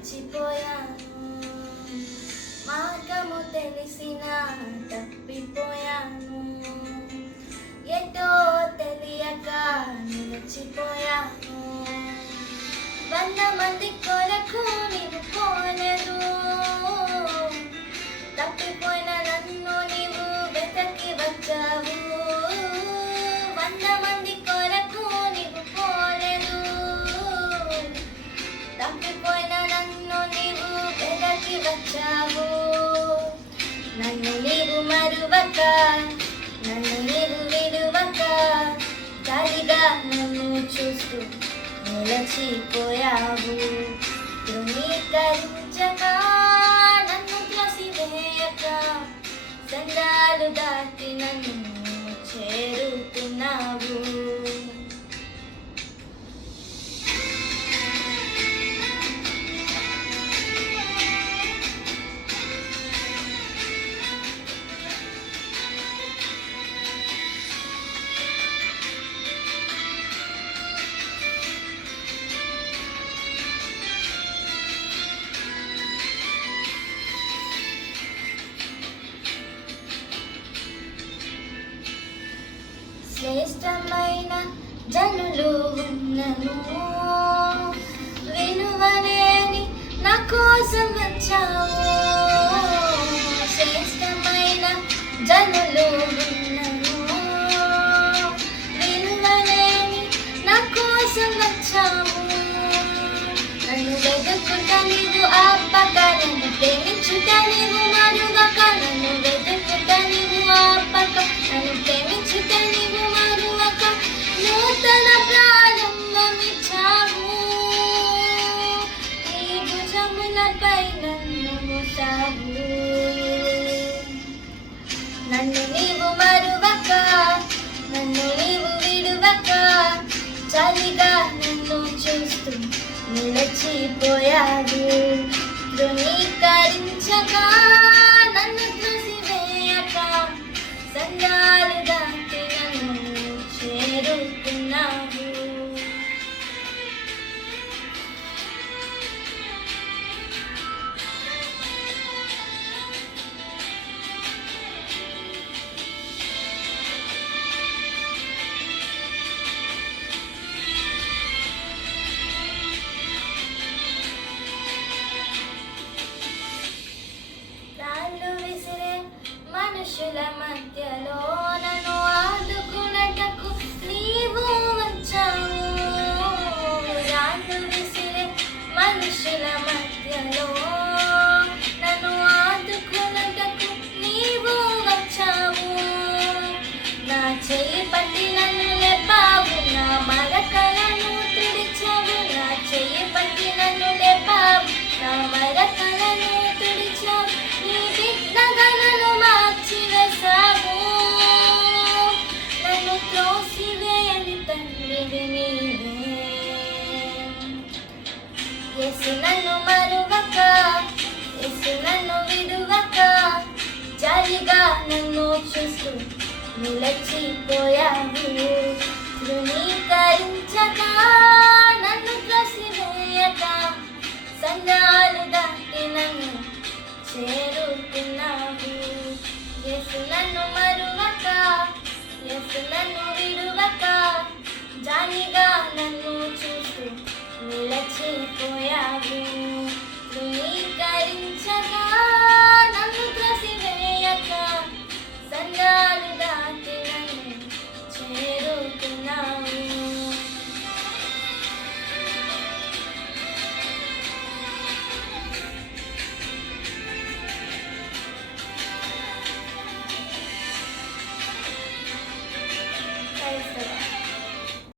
మరచిపోయాను, మార్గము తెలిసిన తప్పిపోయాను, ఎటో తెలియక నిలిచిపోయాను. 100 మంది కొరకు నీవు పోలేదు, తప్పిపోయిన నన్ను నీవు వెతకి వచ్చావు. 100 మంది కొరకు నీవు పోలేదు, తప్పిపోయిన నన్ను నీవు వెతకి వచ్చావు. నన్ను నీవు మరువక, నన్ను నీవు విడువక, గాలిగా నన్ను చూస్తూ నిలచిపోయావు. ధృవీకరించక, నన్ను త్రోసివేయక, సందాలు దాటి నన్ను చేరుతున్నావు. శ్రేష్టమైన జనులు ఉన్నను, విలువలేని నా కోసం వచ్చావు. శ్రేష్టమైన జనులు ఉన్నను, విలువలేని నా కోసం వచ్చావు. నన్ను వెతుకుట నీవు ఆపక, నన్ను ప్రేమించుట నీవు మరువక, నన్ను వెతుకుట నీవు ఆపక, నన్ను ప్రేమించుట నీవు మరువక, నూతన ప్రారంభమిచ్చావు. నీ భుజములపై నన్ను మోసావు. నన్ను నీవు మరువక, నన్ను నీవు విడువక, చలిగా నన్ను చూస్తూ నిలచిపోయావు. ధృవీకరించక, నన్ను త్రోసివేయక, సంగాలు దాటి నన్ను చేరుతున్నావు. మనుషుల మధ్యలో నన్ను ఆదుకున్నటకు నీవు వచ్చావు. రాళ్ళు విసిరే మనుషుల మధ్యలో నన్ను ఆదుకున్నటకు నీవు వచ్చావు. నా చెయ్యి పట్టి నన్ను లేపావు, నా మరకలను తుడిచావు. నా చెయ్యి పట్టి నన్ను లేపావు, నా మరకలను తుడిచావు. నీ విఘ్నగలను మార్చివేశావు. నన్ను త్రోసివేయని తండ్రివి నీవే. యేసు నన్ను మరువక, యేసు నన్ను విడువక, జాలిగా నన్ను చూస్తూ నిలచిపోయావు. ధృవీకరించక, నన్ను త్రోసివేయక, సంగాలు దాటి నన్ను చేరుతున్నావు. యేసు నన్ను మరువక, యేసు నన్ను విడువక, జాలిగా నన్ను చూస్తూ నిలచిపోయావు. ధృవీకరించ